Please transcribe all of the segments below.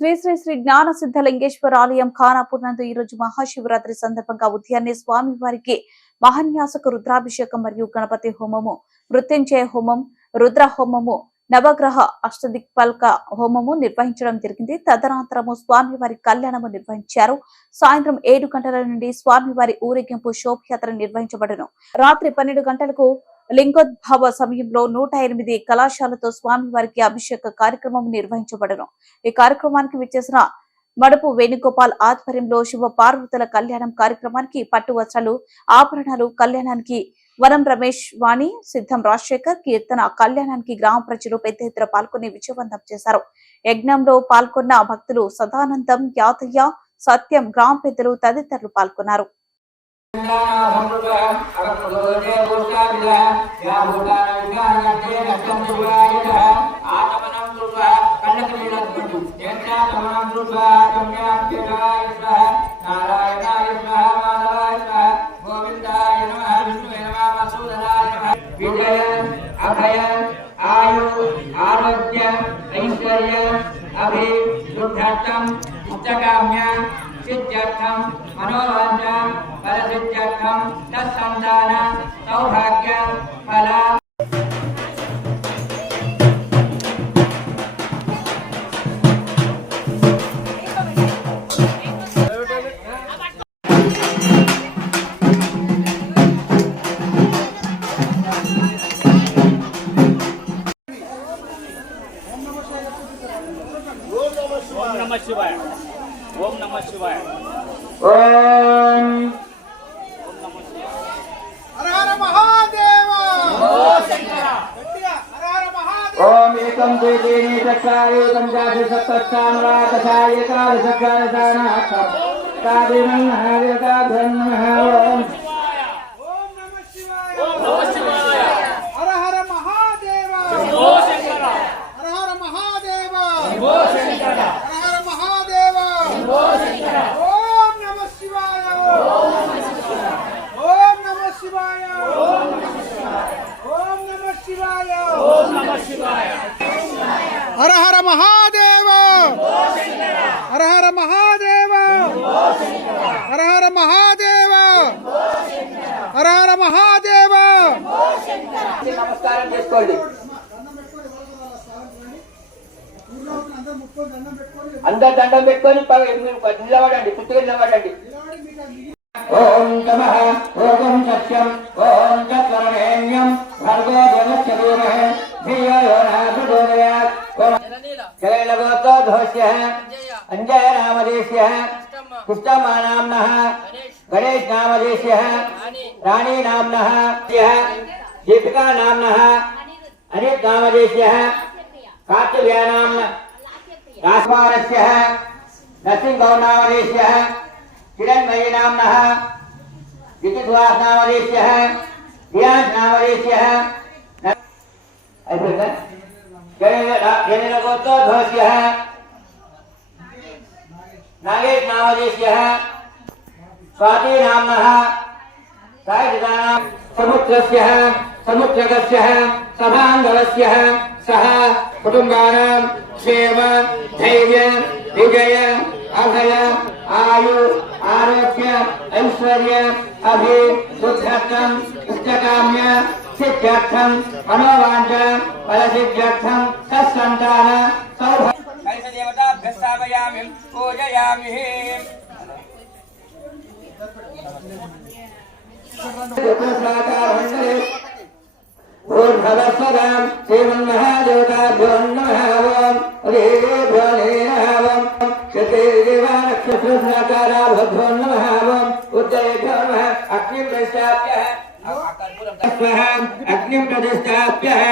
శ్రీ శ్రీ శ్రీ జ్ఞాన సిద్ధలింగేశ్వర ఆలయం ఖానాపూర్ నందు ఈ రోజు మహాశివరాత్రి సందర్భంగా ఉదయాన్నే స్వామివారికి మహాన్యాసక రుద్రాభిషేకం మరియు గణపతి హోమము, మృత్యుంజయ హోమం, రుద్ర హోమము, నవగ్రహ అష్టదిక్పాలక హోమము నిర్వహించడం జరిగింది. తదనంతరము స్వామివారి కళ్యాణము నిర్వహించారు. సాయంత్రం 7 గంటల నుండి స్వామివారి ఊరేగింపు శోభయాత్ర నిర్వహించబడను. రాత్రి 12 గంటలకు లింగోద్భవ సమయంలో 108 కళాశాలతో స్వామివారికి అభిషేక కార్యక్రమం నిర్వహించబడను. ఈ కార్యక్రమానికి విచ్చేసిన మడుపు వేణుగోపాల్ ఆధ్వర్యంలో శివ పార్వతుల కళ్యాణం కార్యక్రమానికి పట్టు వస్త్రాలు, ఆభరణాలు, కళ్యాణానికి వనం రమేష్, వాణి, సిద్ధం రాజశేఖర్, కీర్తన కళ్యాణానికి గ్రామ ప్రజలు పెద్ద ఎత్తున పాల్గొని విజయవంతం చేశారు. యజ్ఞంలో పాల్గొన్న భక్తులు సదానందం, యాదయ్య, సత్యం, గ్రామ పెద్దలు తదితరులు పాల్గొన్నారు. आरोग्य ऐश्वर्य अभिवृद्ध्यर्थम इष्टकाम्य सिद्ध्यर्थम मनोवांछा फलसिद्ध्यर्थम तत्संतान सौभाग्य फल ओम नमः शिवाय। ओम नमः शिवाय। ओम हर हर महादेव। ओम एकम देवी चक्रायुतम जाति सप्तस्थानवादशाय कालसक्रायसानाथ कादिनं महादेवता ब्रह्मः। ओम नमः शिवाय। हर हर महादेव। हर हर महादेव। हर हर महादेव। ओम नमः शिवाय। ओम नमः शिवाय। ओम नमः शिवाय। ओम नमः शिवाय। हर हर महादेव। हर हर महादेव। हर हर महादेव। हर हर महादेव। नमस्कार చేసుకోండి అందరూ దండం పెట్టుకొని నిలబడండి పుట్టుకొని నిలబడండి ఓం నమః ఓం సత్యం ఓం చత్వరణేయం భర్గో దేవస్య ధీమహి ధియో యో న ప్రచోదయాత్ జయలగోతో ధోష్యః అంజయ నామదేశ్యః కృష్ణమా నామ్నః గణేష్ నామదేశ్యః రాణీ నామ్నః దీపికా నామ్నః అనిత్ నామదేశ్యః कात्यव्या नाम्ना राजकुमारस्य नरसिंहगौड नामदेश्यः किरणमयी नाम्नः विद्युद्वास नामदेश्यः ध्यान नामदेश्यः जननगोत्रोद्भवस्यः नागेश नामदेश्यः स्वाति नाम्नः सायदानां समुद्रस्यः समुद्रकस्यः सभाङ्गवस्यः सह कुटुंबानां क्षेम धैर्य विजय अभय आयु आरोग्य ऐश्वर्य अभिवृद्ध्यर्थम इष्टकाम्य सिद्ध्यर्थम मनोवांछा फलसिद्ध्यर्थम तत्संतान सौभाग्य देवताभ्यः स्थापयामि पूजयामि भवस्वदां श्रीमन्महादेवताभ्यो नमः। ओम हरिभ्यो नमः। क्षत्रियदेवानक्षत्रसाकाराभ्यो नमः। ओम उच्चैभ्यो नमः। अग्निं प्रतिष्ठाप्यः अग्निं प्रतिष्ठाप्यः।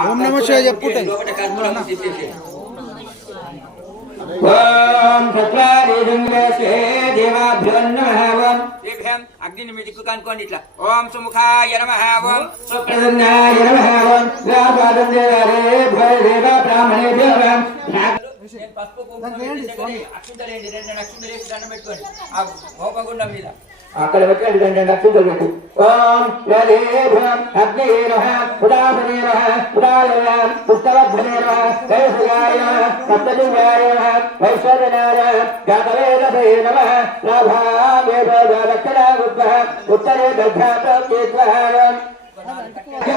ओम नमः शिवाय पुटे। ओम चत्वारिशङ्ग्रस्य देवाभ्यो नमः। ओम अग्नि निमित्तिकु कनुकोंडि इट्ला ओम सुमुखाय नमः। ओम सुप्रसन्नाय नमः। ओम व्यापादन्देवारे भयदेव ब्राह्मणेभ्यो नमः। నేను పసుపు కుంకుమ దానికి వేయండి, వేసి దగ్గర అక్షింతలేండి 2 అక్షింతలు వేసి దండం పెట్టుకోండి ఆ హోమగుండం మీద అక్కడ పెట్టండి 2 అక్షింతలు పెట్టి ఓం యదేభ్యం అగ్నిరేనః ఉదాసనేనః ఉదాలయ పుస్తవధ్నేనః దైవయాయ సప్తదివ్యాయ వైశ్వరనాయ జాతవేదభే నమః లాభాయ దక్షిణాగుప్తః ఉత్తరే దగ్ధాప్యేత్వః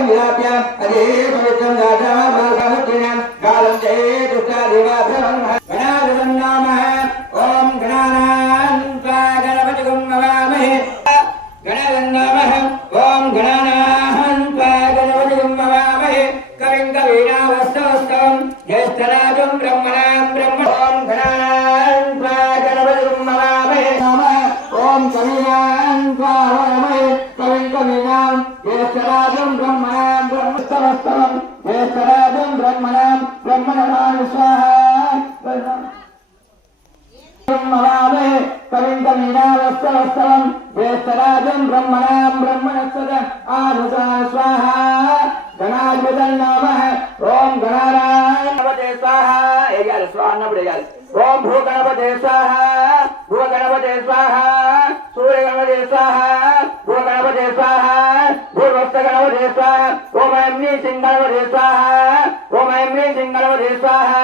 వ్యాప్య అదే పవిత్రం రాజామాగముత్రిణం కాలం చే దుష్టాదేవాభ్యం గణాధిపం నమః ఓం గణానాం త్వా గణపతిగం నమామహే గణాధిపం నమః ఓం గణానాం త్వా గణపతిగం నమామహే కవిం కవీనావస్తవస్తవం జ్యేష్ఠరాజం బ్రహ్మణాం బ్రహ్మ ఓం గణానాం త్వా గణపతిగం నమామహే నమః ఓం కవీనాం త్వా నమామహే కవిం కవీనాం జ్యేష్ఠరాజం బ్రహ్మణాం బ్రహ్మస్తవస్తవం జ్యేష్ఠరాజం బ్రహ్మణాం బ్రహ్మణాం స్వాహా మహామే కవిం కవీనావస్తవస్తవం జ్యేష్ఠరాజం బ్రహ్మణాం బ్రహ్మణస్పద ఆనుసా స్వాహా గణాధిపతం నమః ఓం గణానాయ స్వాహా వేయాలి స్వాహ అన్నప్పుడు వేయాలి ఓం భూగణపతే స్వాహా భూగణపతే స్వాహా సూర్యగణపతే స్వాహా భూగణపతే స్వాహా భూర్వస్త గణపతే స్వాహా ఓం ఐం హ్రీం సింగణపతే స్వాహా ఓం ఐం హ్రీం సింగణపతే స్వాహా